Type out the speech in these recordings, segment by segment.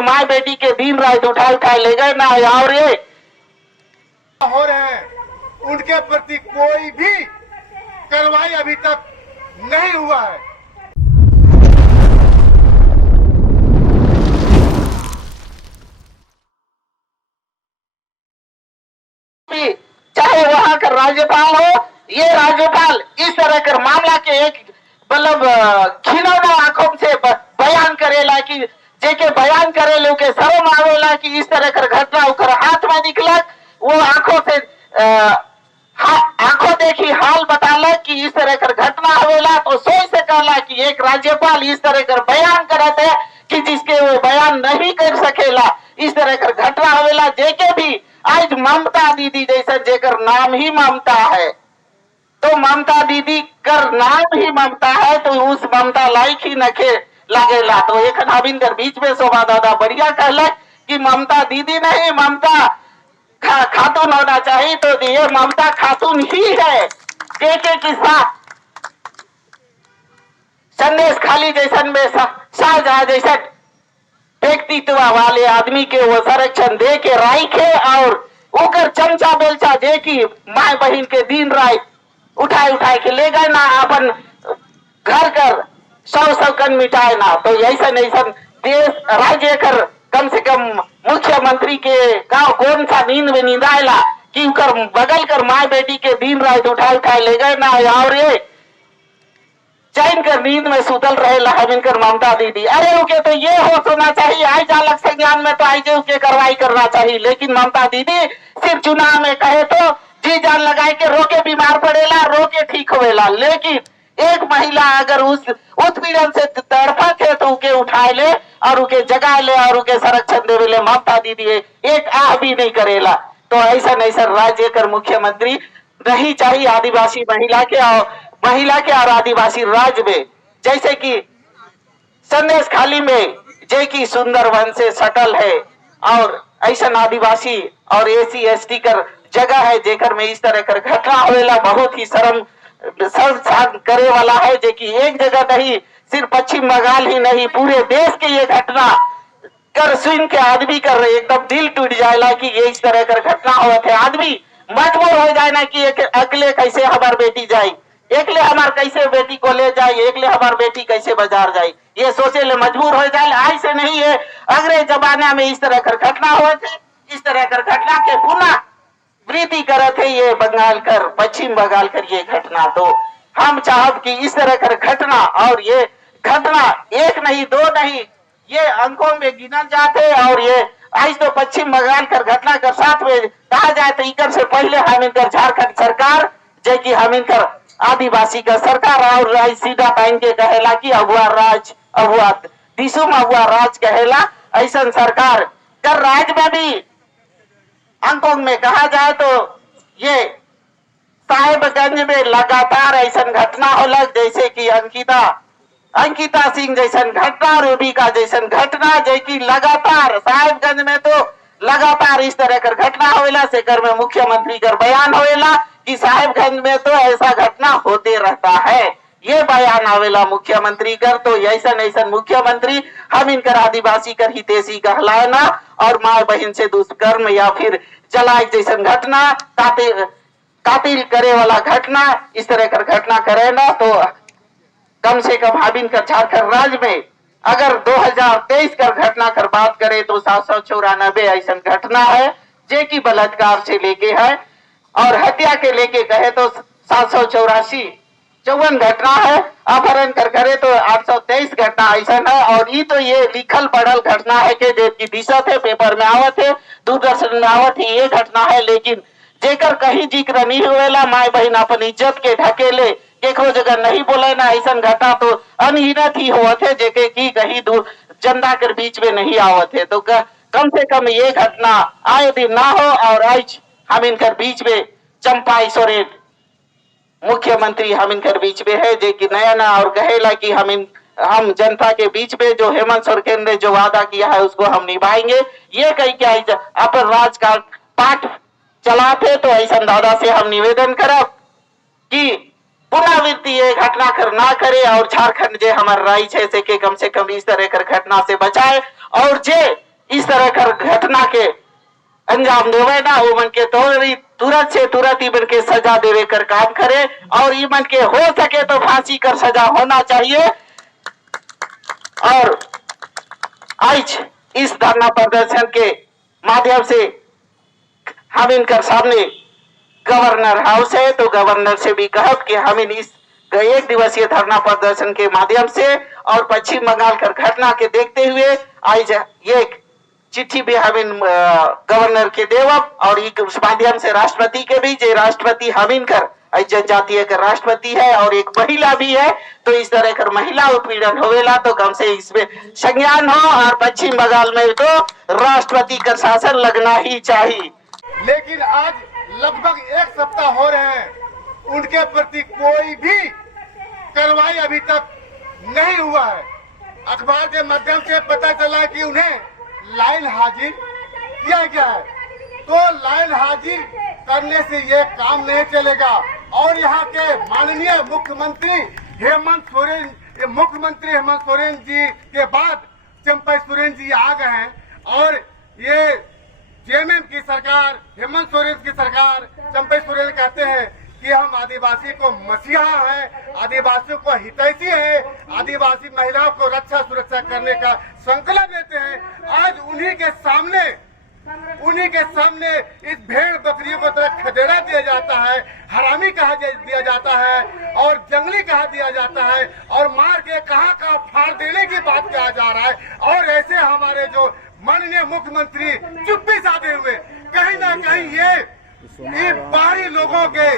और माँ बेटी के दिन रात उठा ले गए ना। और ये हो रहे हैं उनके प्रति कोई भी कार्रवाई अभी तक नहीं हुआ है। चाहे वहां का राज्यपाल हो, ये राज्यपाल इस तरह का मामला के एक मतलब खिलौना आंखों से बयान करेला कि जेके बयान करेले के शर्म आवेला कि इस तरह का घटना ओकर हाथ में निकलक, वो आंखों से आंखों देखी हाल बताला कि इस तरह का घटना होवेला, तो सोच से कहला कि एक राज्यपाल इस तरह का बयान करते है कि जिसके वो बयान नहीं कर सकेला, इस तरह का घटना होवेला। जेके भी आज ममता दीदी जैसा जेकर नाम ही ममता है, तो ममता दीदी कर नाम ही ममता है, तो उस ममता लायक ही नखे लगेला। तो एक अविंदर बीच में शोभा दादा बढ़िया कहला कि ममता दीदी नहीं, ममता खातून होना चाहिए। तो ये ममता खातून ही है। के साथ संदेश खाली जैसन में शाहजहां जैसा व्यक्तित्व वाले आदमी के वो संरक्षण दे के राखे और ओकर चमचा बेलचा दे की माए बहन के दिन रात उठाए के ले गए ना, अपन घर कर सौ कन मिटाए ना। तो ऐसा देश राज्य कर कम से कम मुख्यमंत्री के गांव कौन सा नींद में नींद आयला कि कर बगल कर माए बेटी के दिन रात उठाए ले गए ना। और ये चैन कर नींद में सुतल रहेला हमिनकर ममता दीदी। अरे उके तो ये हो होना चाहिए, आई जालक संज्ञान में तो आई जे उके कार्रवाई करना चाहिए। लेकिन ममता दीदी सिर्फ चुनाव में कहे तो जी जान लगाए के रोके बीमार पड़ेला, रोके ठीक होवेला। लेकिन एक महिला अगर उस उत्पीड़न से तड़पत है तो उके उठाए ले और उके जगा ले और उके संरक्षण देवे ले ममता दीदी एक आह भी नहीं करेला। तो ऐसा राज्य कर मुख्यमंत्री नहीं चाहिए आदिवासी महिला के और आदिवासी राज्य में। जैसे कि संदेश खाली में जे की सुंदर वन से सटल है और ऐसा आदिवासी और एसी एसटी कर जगह है जेकर में इस तरह कर घटना होवेला, बहुत ही शर्म करे वाला है। जे कि एक जगह नहीं, सिर्फ पश्चिम बंगाल ही नहीं, पूरे देश के ये घटना कर सुन के आदमी कर एकदम दिल टूट जाएगा कि ये इस तरह कर घटना हुआ थे। आदमी मजबूर हो जाए ना कि अगले कैसे हमार बेटी जाए, एकले हमार कैसे बेटी को ले जाए, एकले हमार बेटी कैसे बाजार जाए, ये सोचे ले मजबूर हो जाए। ऐसे नहीं है, अंग्रेज जमाना में इस तरह कर घटना हुआ थे, इस तरह कर घटना के पुनः वृद्धि करे थे ये बंगाल कर पश्चिम बंगाल कर ये घटना। तो हम चाहब कि इस तरह कर घटना और ये घटना एक नहीं दो नहीं, ये अंकों में गिनल जाते। और ये आज तो पश्चिम बंगाल कर घटना कर साथ में कहा जाए तो इकर से पहले हम इनकर झारखंड सरकार जे की हम इनकर आदिवासी का सरकार और सीधा टाइम के कहेला कि अगुआ राज अगुआ दिसुम अगुआ राज कहेला। ऐसा सरकार कर राज्य में भी अंकों में कहा जाए तो ये साहेबगंज में लगातार ऐसा घटना होला, जैसे कि अंकिता सिंह जैसा घटना, रूबिका जैसा घटना, जैसे लगातार साहेबगंज में तो लगातार इस तरह कर घटना होवेला। सेकर में मुख्यमंत्री कर बयान होवेला कि साहेबगंज में तो ऐसा घटना होते रहता है, ये बयान आवेला मुख्यमंत्री कर। तो ऐसा मुख्यमंत्री हम इनकर आदिवासी कर हितेशी कहलाए ना और माँ बहन से दुष्कर्म या फिर जलाए जैसा घटना, कातिल करे वाला घटना, इस तरह कर घटना करे ना। तो कम से कम हम इनकर झारखंड राज्य में अगर 2023 कर घटना कर बात करें तो 794 ऐसा घटना है जे की बलात्कार से लेके है और हत्या के लेके कहे तो 784 घटना है, अपहरण कर करे तो 823 घटना ऐसा है। और ये लिखल पढ़ल घटना है कि की दिशा थे पेपर में आवत है, दूरदर्शन में आवत है, ये घटना है। लेकिन जेकर कहीं जिक्र नहीं हुएला, माए बहन अपन इज्जत के ढकेले एक जगह नहीं बोले ना, ऐसा घटना तो अनगिनत ही हुआ थे जेके की कहीं दूर जनता के बीच में नहीं आवत है। तो कम से कम ये घटना आए दिन ना हो। और आज हम इनकर बीच में चंपा सोरेन मुख्यमंत्री हम इनकर बीच में है जे कि नया और कहेला कि हम जनता के बीच में जो हेमंत सोरेन ने जो वादा किया है उसको हम निभाएंगे, ये कही क्या अपन राज का पाठ चलाते। तो ऐसा दादा से हम निवेदन करब कि पुनरावृत्ति ये घटना कर ना करे और झारखंड जे हमारे राज्य है से के कम से कम इस तरह कर घटना से बचाए। और जे इस तरह कर घटना के अंजाम देवे ना वो मन के तुरंत से तुरंत ही मन के सजा देवे कर काम करे और ये मन के हो सके तो फांसी कर सजा होना चाहिए। और आज इस धरना प्रदर्शन के माध्यम से हम इनका सामने गवर्नर हाउस है तो गवर्नर से भी कहा कि हम इन इस 1 दिवसीय धरना प्रदर्शन के माध्यम से और पश्चिम बंगाल कर घटना के देखते हुए आज ये चिट्ठी भी हम गवर्नर के देवब और उस माध्यम से राष्ट्रपति के भी जे राष्ट्रपति हम इनकर जनजातीय का राष्ट्रपति है और एक महिला भी है तो इस तरह कर महिला उत्पीड़न होवेला तो कम से इसमें संज्ञान हो और पश्चिम बंगाल में तो राष्ट्रपति का शासन लगना ही चाहिए। लेकिन आज लगभग 1 सप्ताह हो रहे हैं उनके प्रति कोई भी कार्रवाई अभी तक नहीं हुआ है। अखबार के माध्यम से पता चला कि उन्हें लाइन हाजिर किया गया है तो लाइन हाजिर करने से ये काम नहीं चलेगा और यहाँ के माननीय मुख्यमंत्री हेमंत सोरेन जी के बाद चंपई सोरेन जी आ गए हैं और ये जेएमएम की सरकार हेमंत सोरेन की सरकार चंपई सोरेन कहते हैं कि हम आदिवासी को मसीहा है, आदिवासियों को हितैषी है, आदिवासी महिलाओं को रक्षा सुरक्षा करने का संकल्प लेते हैं। आज उन्हीं के सामने इस भेड़ बकरियों को तरह खदेड़ा दिया जाता है, हरामी कहा दिया जाता है और जंगली कहा दिया जाता है और मार के कहाँ फाड़ देने की बात किया जा रहा है। और ऐसे हमारे जो माननीय मुख्यमंत्री चुप्पी साधे हुए कहीं ना कहीं ये बाहरी लोगों के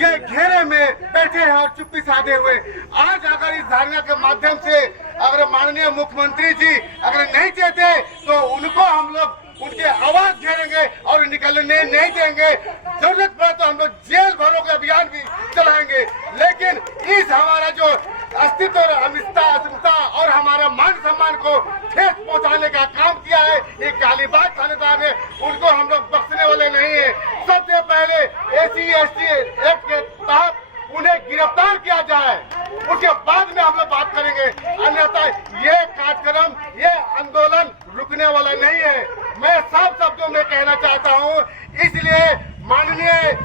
ये घेरे में बैठे हैं और चुप्पी साधे हुए। आज अगर इस धरना के माध्यम से अगर माननीय मुख्यमंत्री जी अगर नहीं चाहते तो उनको हम लोग उनके आवाज घेरेंगे और निकलने नहीं देंगे। जरूरत पड़े तो हम लोग जेल भरो के अभियान भी चलाएंगे। लेकिन इस हमारा जो अस्तित्व और अस्मिता और हमारा मान सम्मान को ठेस पहुंचाने का काम किया है एक कालीबाग थानेदार ने, उनको हम लोग बख्शने वाले नहीं है। सबसे पहले SC/ST एक्ट के तहत उन्हें गिरफ्तार किया जाए, उसके बाद में हम लोग बात करेंगे। अन्यथा ये कार्यक्रम ये आंदोलन रुकने वाला नहीं है। मैं साफ शब्दों में कहना चाहता हूँ, इसलिए माननीय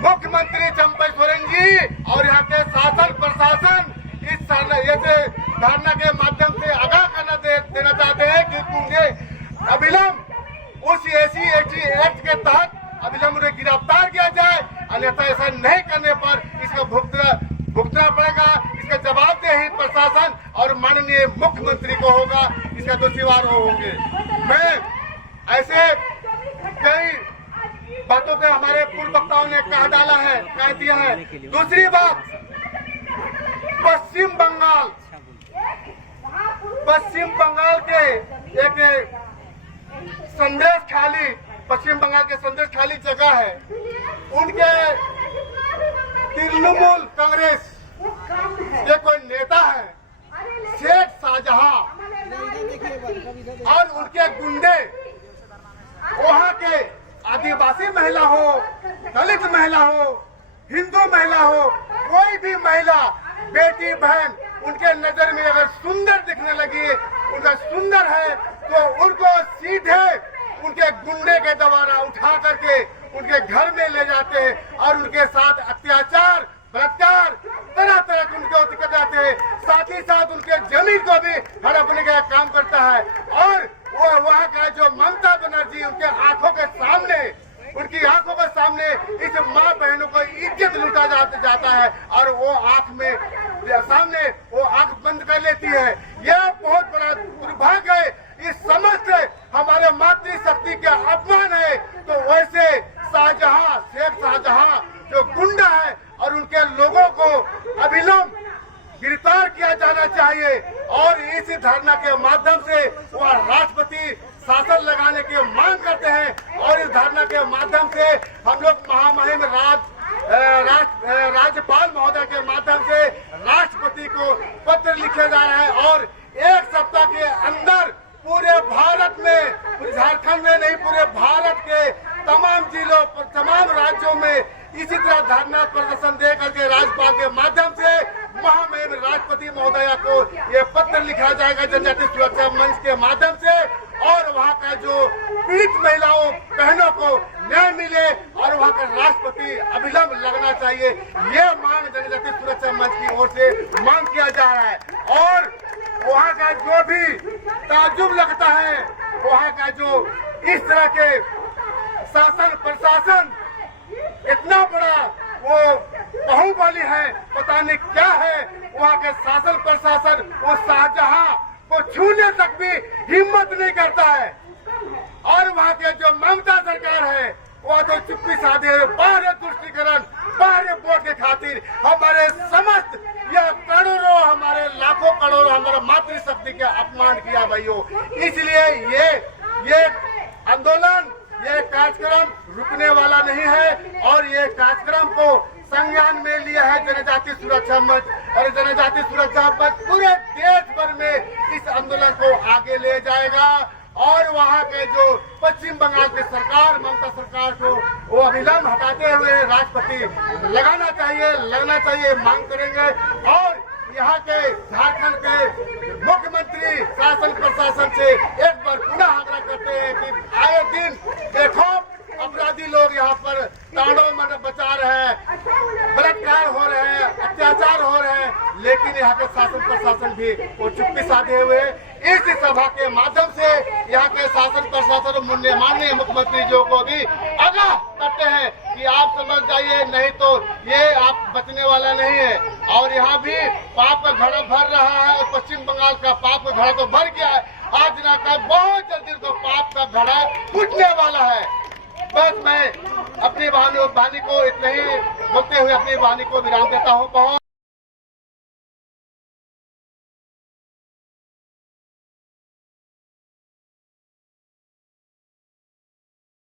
मुख्यमंत्री चंपई सोरेन जी और यहाँ के शासन प्रशासन इस धरना के माध्यम से आगाह करना देना चाहते हैं कि उन्हें अविलंब उस SC/ST एक्ट के तहत अविलंब उन्हें गिरफ्तार किया जाए। अन्यथा ऐसा नहीं करने पर इसका भुगतना पड़ेगा। इसका जवाबदेही प्रशासन और माननीय मुख्यमंत्री को होगा, इसका दोषीवार होंगे। मैं ऐसे कई बातों के हमारे पूर्व वक्ताओं ने कह दिया है। दूसरी बात, पश्चिम बंगाल के एक पश्चिम बंगाल के संदेश खाली जगह है। उनके तृणमूल कांग्रेस के कोई नेता है शेख शाहजहां और उनके गुंडे वहां के आदिवासी महिला हो, दलित महिला हो, हिंदू महिला हो, कोई भी महिला बेटी बहन उनके नजर में अगर सुंदर दिखने लगी, उनका सुंदर है तो उनको सीधे उनके गुंडे के द्वारा उठा करके उनके घर में ले जाते हैं और उनके साथ अत्याचार बलात्कार तरह तरह के उनके कर जाते हैं। साथ ही साथ उनके जमीन को भी हड़पने का काम करता है। और वो वहाँ का जो ममता बनर्जी उनके आंखों के सामने उनकी आंखों के सामने इस माँ बहनों को इज्जत लूटा जाता है और वो सामने वो आंख बंद कर लेती है। यह बहुत बड़ा दुर्भाग्य है, इस समस्त हमारे मातृशक्ति का अपमान है। तो वैसे शेख शाहजहां जो गुंडा है और उनके लोगों को अविलंब गिरफ्तार किया जाना चाहिए और इस धरना के माध्यम से वह राष्ट्रपति शासन लगाने की मांग करते हैं। और इस धरना के माध्यम से हम लोग महामहिम राज्यपाल महोदय के माध्यम से राष्ट्रपति को पत्र लिखे जा रहे हैं और 1 सप्ताह के अंदर पूरे भारत में, झारखंड में नहीं पूरे भारत के तमाम जिलों तमाम राज्यों में इसी तरह धरना प्रदर्शन दे करके राज्यपाल के माध्यम से महामहिम राष्ट्रपति महोदया को ये पत्र लिखा जाएगा जनजातीय सुरक्षा मंच के माध्यम से। और वहाँ का पीड़ित महिलाओं बहनों को न्याय मिले और वहाँ का राष्ट्रपति अविलंब लगना चाहिए। ये मांग जनजातीय सुरक्षा मंच की ओर से मांग किया जा रहा है। और वहाँ का जो भी ताज्जुब लगता है, वहाँ का जो इस तरह के शासन प्रशासन इतना बड़ा वो बाहुबली है, पता नहीं क्या है वहाँ के शासन प्रशासन, वो शाहजहां को छूने तक भी हिम्मत नहीं करता है। और वहाँ के जो ममता सरकार है वह तो चुप्पी साधे बाहर तुष्टिकरण, बाहर वोट के खातिर हमारे समस्त या करोड़ों, हमारे लाखों करोड़ों हमारा मातृशक्ति का अपमान किया भाइयों। इसलिए ये आंदोलन, ये कार्यक्रम रुकने वाला नहीं है और ये कार्यक्रम को संज्ञान में लिया है जनजातीय सुरक्षा मंच। और जनजातीय सुरक्षा मंच पूरे देश भर में इस आंदोलन को आगे ले जाएगा और वहाँ के जो पश्चिम बंगाल की सरकार, ममता सरकार को वो अविलंब हटाते हुए राष्ट्रपति लगना चाहिए मांग करेंगे। और यहाँ के झारखंड के मुख्यमंत्री शासन प्रशासन से एक बार पुनः आग्रह करते हैं कि आए दिन बेखौफ अपराधी लोग यहाँ पर तांडव बचा रहे हैं, बलात्कार हो रहे हैं, अत्याचार हो रहे हैं, लेकिन यहाँ के शासन प्रशासन भी वो चुप्पी साधे हुए। इस सभा के माध्यम से यहाँ के शासन प्रशासन माननीय मुख्यमंत्री जी को भी आगाह करते हैं कि आप समझ जाइए, नहीं तो ये आप बचने वाला नहीं है। और यहाँ भी पाप का घड़ा भर रहा है और पश्चिम बंगाल का पाप का घड़ा तो भर गया है, आज ना कल बहुत जल्दी तो पाप का घड़ा फूटने वाला है। बस मैं अपनी वाणी को इतने ही बोलते हुए अपनी वाणी को विराम देता हूँ।